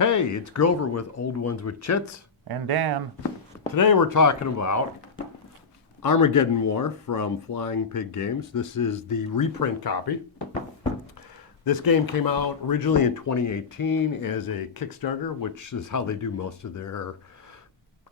Hey, it's Grover with Old Ones with Chits. And Dan, Today we're talking about Armageddon War from Flying Pig Games. This is the reprint copy. This game came out originally in 2018 as a Kickstarter, which is how they do most of their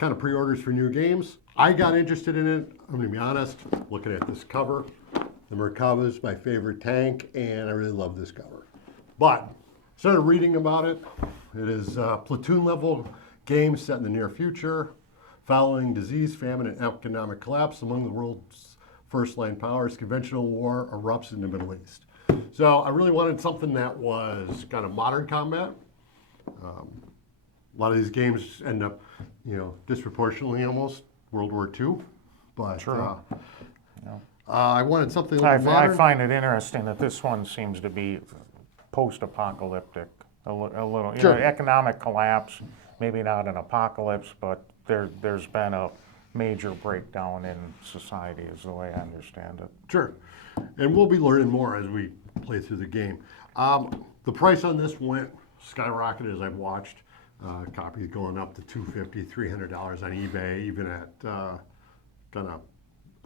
kind of pre-orders for new games. I got interested in it, I'm going to be honest, looking at this cover. The Merkava is my favorite tank, and I really love this cover. But started reading about it. It is a platoon level game set in the near future, following disease, famine, and economic collapse among the world's first line powers. Conventional war erupts in the Middle East. So I really wanted something that was kind of modern combat. A lot of these games end up, disproportionately almost World War II. But True. I wanted something a I, little I modern. find it interesting that this one seems to be post-apocalyptic, a little, Sure. economic collapse, maybe not an apocalypse, but there's been a major breakdown in society is the way I understand it. Sure. And we'll be learning more as we play through the game. The price on this went skyrocketed as I've watched. Copies going up to $250, $300 on eBay, even at kind of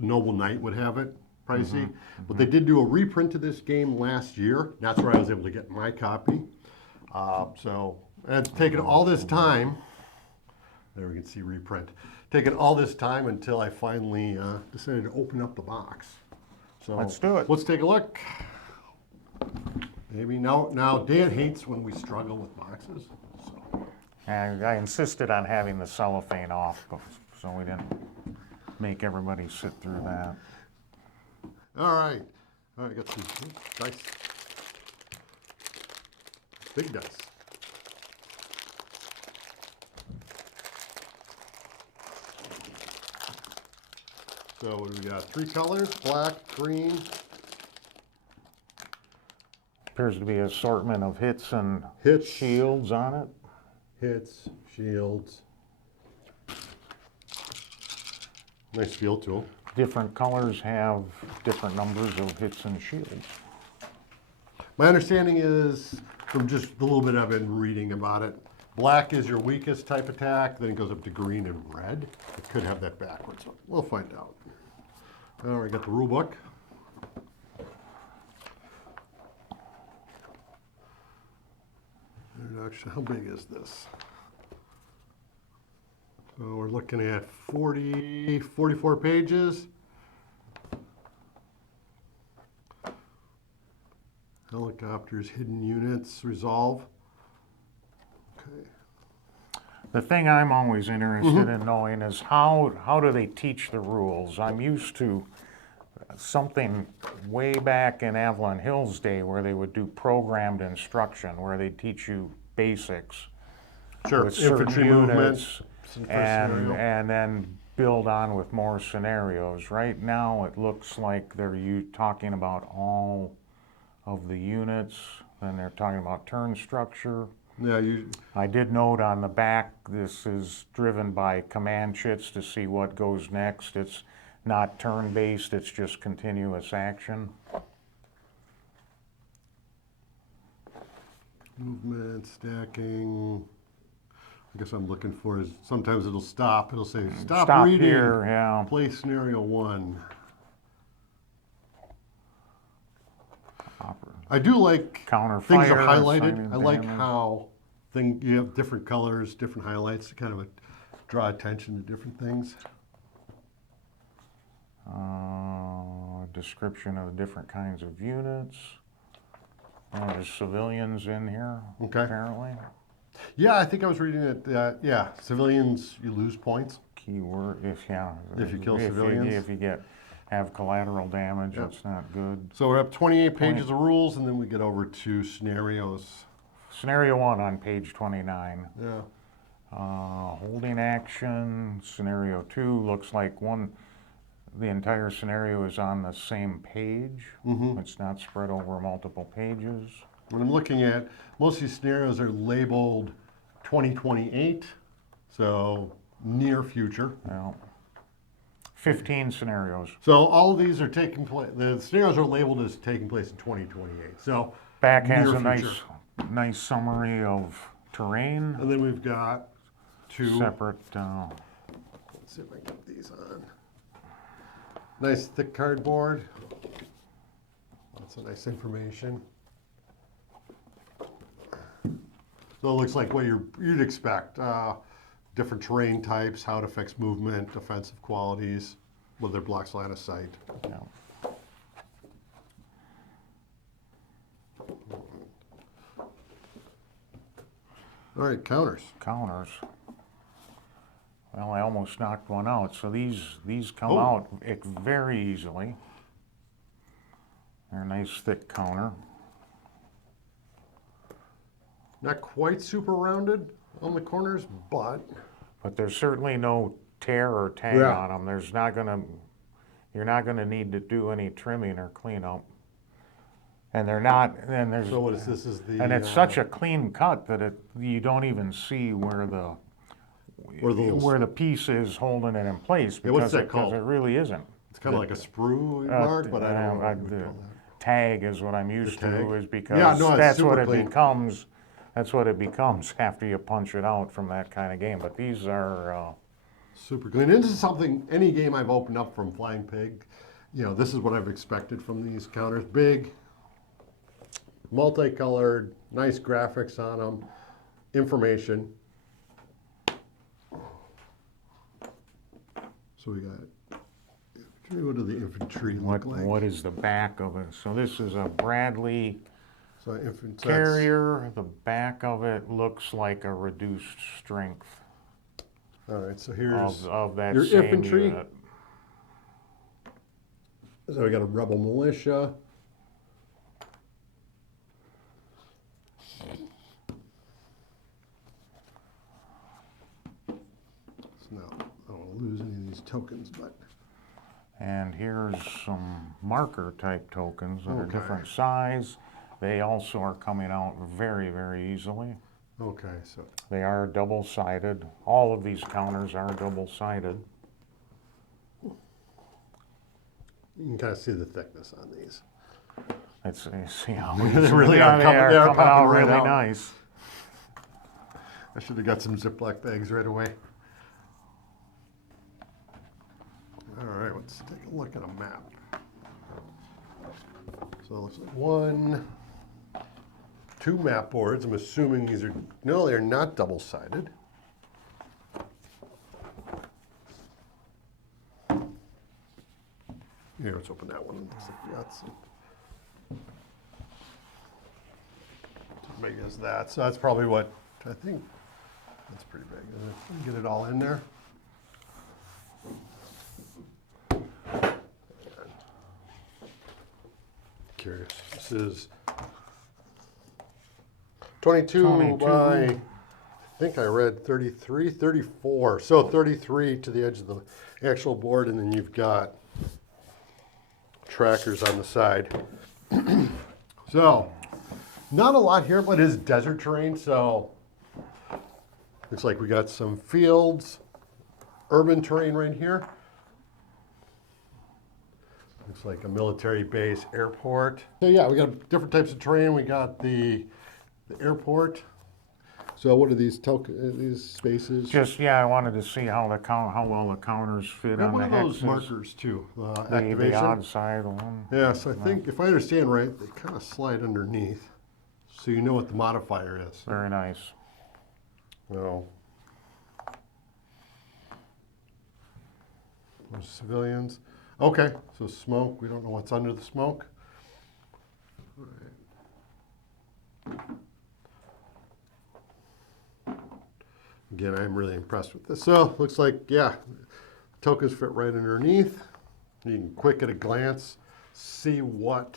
Noble Knight would have it pricey. But they did do a reprint of this game last year. That's where I was able to get my copy. So it's taken all this time. There we can see reprint. Taken all this time until I finally decided to open up the box. So Let's do it. Let's take a look. Maybe now Dan hates when we struggle with boxes. So. And I insisted on having the cellophane off, so we didn't make everybody sit through that. All right, got some dice. Big dice. So what do we got? 3 colors, black, green. Appears to be an assortment of hits and Hits. shields on it. Hits, shields. Nice feel to them. Different colors have different numbers of hits and shields. My understanding is, from just the little bit I've been reading about it, black is your weakest type attack, then it goes up to green and red. It could have that backwards, so we'll find out. All right, got the rule book. Introduction, how big is this? So we're looking at 44 pages. Helicopters, hidden units, resolve. Okay. The thing I'm always interested in knowing is how do they teach the rules? I'm used to something way back in Avalon Hill's day where they would do programmed instruction, where they teach you basics Sure, with certain infantry units, movements, and then build on with more scenarios. Right now it looks like they're talking about all of the units, and they're talking about turn structure. Yeah, I did note on the back, this is driven by command chits to see what goes next. It's not turn-based, it's just continuous action. movement, stacking. I guess I'm looking for is sometimes it'll stop. It'll say stop reading. Here, yeah. Play scenario 1. I do like Counter things are fire, highlighted. assigning I like damage. how you have different colors, different highlights to kind of draw attention to different things. Description of the different kinds of units. There's civilians in here, Okay. apparently. Yeah, I think I was reading it. Yeah, civilians, you lose points. Keyword, if If you kill civilians. If you have collateral damage, that's not good. So we're up 28 pages of rules, and then we get over to scenarios. Scenario 1 on page 29. Yeah. Holding action. Scenario 2 looks like the entire scenario is on the same page. It's not spread over multiple pages. What I'm looking at, most of these scenarios are labeled 2028, so near future. Well, 15 scenarios. So all of these are taking place, the scenarios are labeled as taking place in 2028. So Back has near a future. nice summary of terrain, And then we've got two. separate, Let's see if I can get these on. Nice thick cardboard. Lots of nice information. So it looks like what you'd expect. Different terrain types, how it affects movement, defensive qualities, whether it blocks line of sight. yeah. All right, counters. Counters. Well, I almost knocked one out. So these come Oh. out very easily. They're a nice thick counter. Not quite super rounded on the corners, but But there's certainly no tear or tag Yeah. on them. You're not gonna need to do any trimming or cleanup. And they're not, and there's, so what is this? Is the and it's such a clean cut that you don't even see where the piece is holding it in place Yeah, what's because that called? it really isn't. It's kind of like a sprue mark, but I don't know what we the call that. tag is what I'm used tag? to, is because Yeah, no, it's that's what super it clean. becomes. That's what it becomes after you punch it out from that kind of game. But these are, Super clean. This is something, any game I've opened up from Flying Pig, this is what I've expected from these counters. Big, multicolored, nice graphics on them, information. So we got, what do the infantry look like? what is the back of it? So this is a Bradley So infantry carrier. The back of it looks like a reduced strength All right, so here's of that your same infantry. unit. So we got a rebel militia. So now I don't want to lose any of these tokens, but And here's some marker type tokens that are Okay. different size. They also are coming out very, very easily. okay, so They are double-sided. All of these counters are double-sided. you can kind of see the thickness on these. Let's see how They really are they coming- are they are coming out popping right really out. nice. I should have got some Ziploc bags right away. All right, let's take a look at a map. So it looks like two map boards. I'm assuming these are, no, they're not double-sided. Here, let's open that one. Looks like we got some. Maybe it's that. So that's probably what, I think, that's pretty big. Get it all in there. Curious. This is 22 by, I think I read 33, 34. So 33 to the edge of the actual board, and then you've got trackers on the side. So, not a lot here, but it is desert terrain, so looks like we got some fields, urban terrain right here. Looks like a military base, airport. So yeah, we got different types of terrain. We got the airport. So what are these these spaces? Just, yeah, I wanted to see how well the counters fit We have on one the of those hexes. markers too, The activation. odd side one. Yeah, so I think, if I understand right, they kind of slide underneath, so you know what the modifier is. Very nice. No. Those civilians. Okay, so smoke, we don't know what's under the smoke. All right. Again, I'm really impressed with this. So, looks like, yeah, tokens fit right underneath. You can quick at a glance see what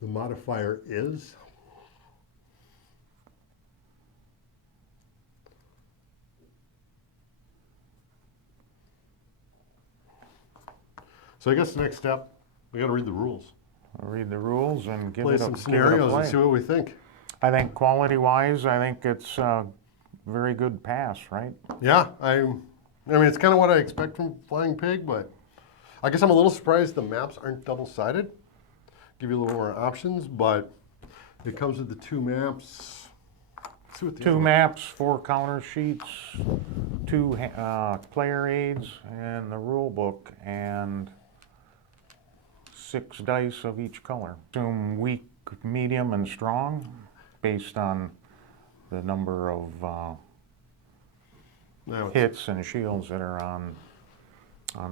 the modifier is. So I guess the next step, we got to read the rules. I'll read the rules and give Play it a some give it a scenarios and play. see what we think. I think quality-wise, I think it's a very good pass, right? Yeah, I mean, it's kind of what I expect from Flying Pig, but I guess I'm a little surprised the maps aren't double-sided. Give you a little more options, but it comes with the two maps. It's see what the 2 other one- maps, 4 counter sheets, 2 player aids, and the rule book, and 6 dice of each color. Assume weak, medium, and strong based on the number of Now it's- hits and shields that are on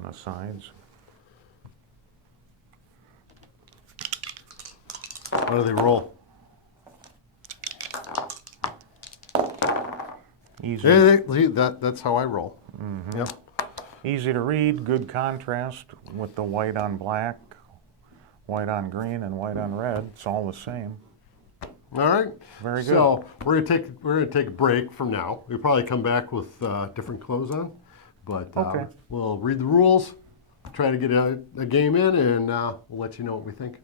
the sides. How do they roll? Easy, See, that's how I roll. Yep. easy to read, good contrast with the white on black, white on green, and white on red. It's all the same. All right. Very good. So we're gonna take a break from now. We'll probably come back with different clothes on, but Okay. we'll read the rules, try to get a game in, and we'll let you know what we think.